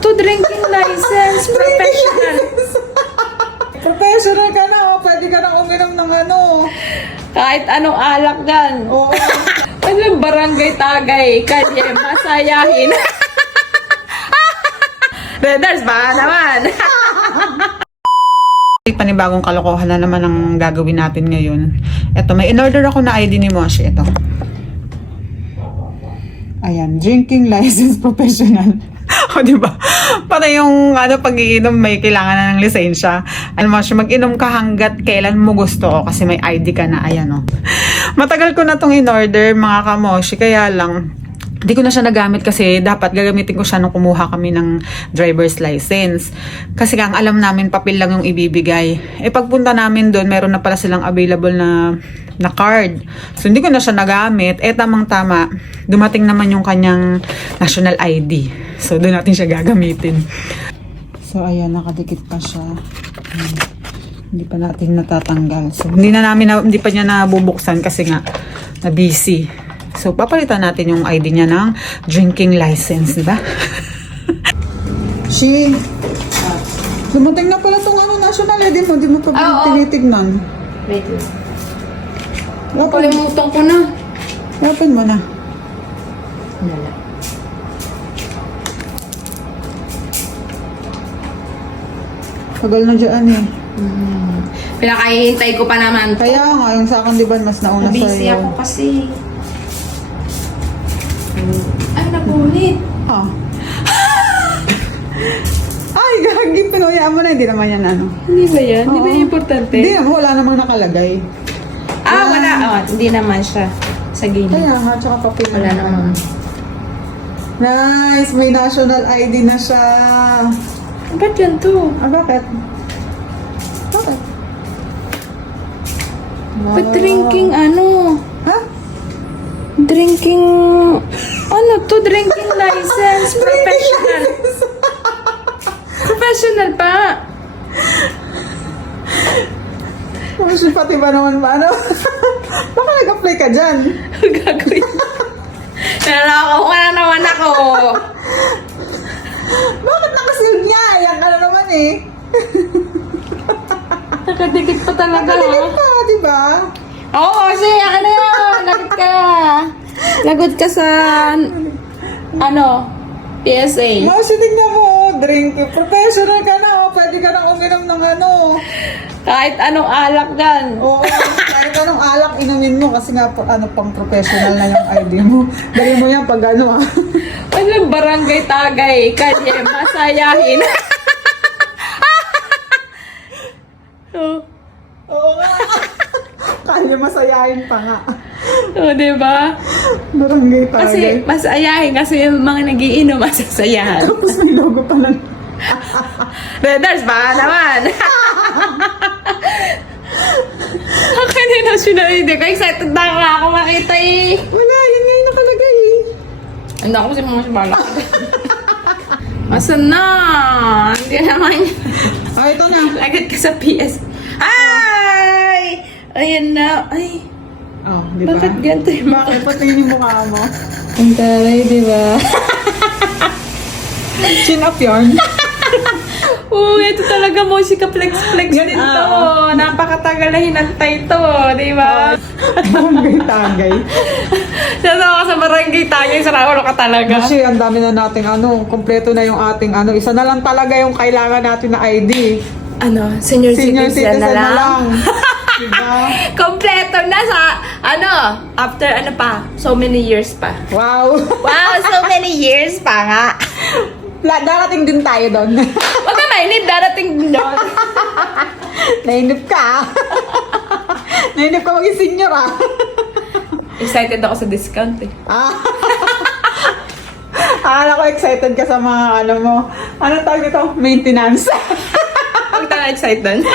to? Drinking license. Professional. Professional ka na, oh. Pwede ka nang uminom ng ano. Kahit anong alak dyan. Oo. Ano yung barangay tagay? Kalye, masayahin. Redars ba naman? Panibagong kalokohan na naman ang gagawin natin ngayon. Ito, may in-order ako na ID ni Moshi. Ito. Ayan, drinking license professional. O, di ba? Para yung ano, pag-iinom, may kailangan na ng lisensya. Ano mo siya, mag-inom ka hanggat kailan mo gusto o kasi may ID ka na. Ayan, o. Matagal ko na tong in-order, mga kamoshi. Kaya lang, hindi ko na siya nagamit kasi dapat gagamitin ko siya nung kumuha kami ng driver's license. Kasi ang alam namin, papel lang yung ibibigay. Eh, pagpunta namin doon, meron na pala silang available na na card. So, hindi ko na siya nagamit. Eh, tamang-tama, dumating naman yung kanyang national ID. So, doon natin siya gagamitin. So, ayan, nakadikit pa siya. Ayan. Hindi pa natin natatanggal. So, hindi na namin, na, hindi pa niya nabubuksan kasi nga, na busy. So, papalitan natin yung ID niya ng drinking license, di ba? She, dumating na pala itong ano, national ID mo. Di mo pa Oo. tinitignan. Wait lang. Open, Kalimutan ko na. open mo na. Wala. Tagal na dyan eh. Hmm. Pinakahihintay ko pa naman. Kaya nga, yung sa akin, di ba, mas nauna Busy sa'yo. ako kasi. Ay, nabulit. Ah. Ay, gagi, pinuya mo na, hindi naman yan ano. Hindi ba yan? Hindi ba Oo. importante? Hindi naman, wala namang nakalagay. Ah, wala. Oh, hindi naman siya. Sa gilid. Kaya nga, tsaka papel. Wala namang. Nice, may national ID na siya. Ba't yan to? Ah, bakit? Bakit? Ba't drinking ano? Ha? Drinking... To? Drinking license. Professional. Professional pa. Mas pati ba naman ba, ano? Baka nag-apply ka dyan. Gagawin. Nalakaw ka na naman ako. Bakit nakasilid niya? Ayan ka na naman eh. Nakadikit pa talaga. Nakaligid ha? ka, di ba? Oo, kasi akin na yun. Lagot ka. Lagot ka sa... Ano? PSA. Masi, tignan mo, drink. Professional ka na, oh. Pwede ka nang uminom ng ano. Kahit anong alak dyan. Oo, kahit anong alak inumin mo kasi nga po, ano pang professional na yung ID mo. Dali mo yan pag ano ah. Ano yung barangay tagay? Kalye, masayahin. oh, Oo nga. Kaya masayahin pa nga. oh, di ba? Barangay tayo. Kasi masayahin kasi yung mga nagiinom masasayahan. Tapos may logo pa lang. Redars ba naman? Ang kanina national ID ko. Excited na nga ako makita eh. Wala, yun nga yung nakalagay eh. Hindi ako kasi mga sabala. Masan na? Hindi naman yun. Ah, ito na. Lagat ka sa PS. Ay! Ayan na. Ay, Oh, di ba? bakit ganito yung mga... Bakit? Pati yung mukha mo. Ang taray, di ba? Chin up yun. Oo, ito talaga mo si ka-flex-flex Yan, din to. ah. Napakatagal na hinantay to, di ba? Barangay tagay. Nasa ako sa barangay tayo, sa raulo ka talaga. Kasi ang dami na nating ano, kompleto na yung ating ano. Isa na lang talaga yung kailangan natin na ID. Ano, senior, Senior citizen, citizen na lang. na lang. diba? Kompleto na sa, ano, after ano pa, so many years pa. Wow! Wow, so many years pa nga. La, darating din tayo doon. Huwag ka mainip, darating din doon. Nainip ka. Nainip ka maging senior ah. Excited ako sa discount eh. Ah. Akala ko excited ka sa mga ano mo. Anong tawag nito? Maintenance. Huwag tayo excited.